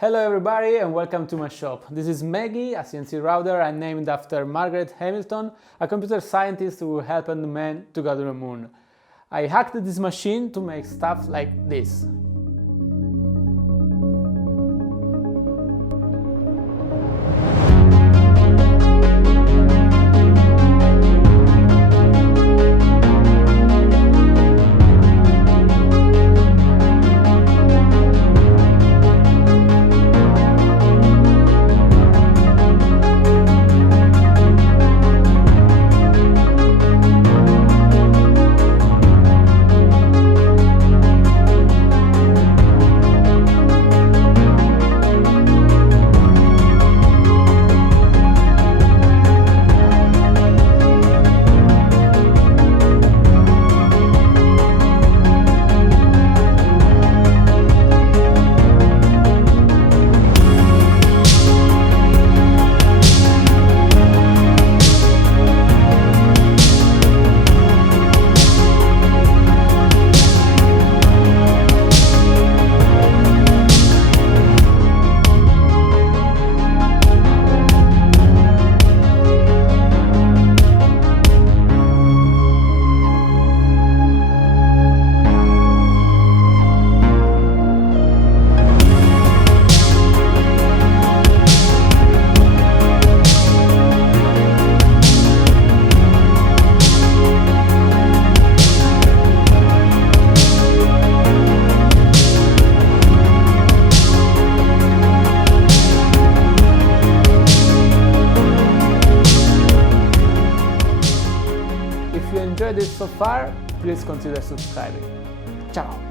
Hello everybody and welcome to my shop. This is Maggie, a CNC router I named after Margaret Hamilton, a computer scientist who helped man to go to the moon. I hacked this machine to make stuff like this. If you enjoyed it so far, please consider subscribing. Ciao!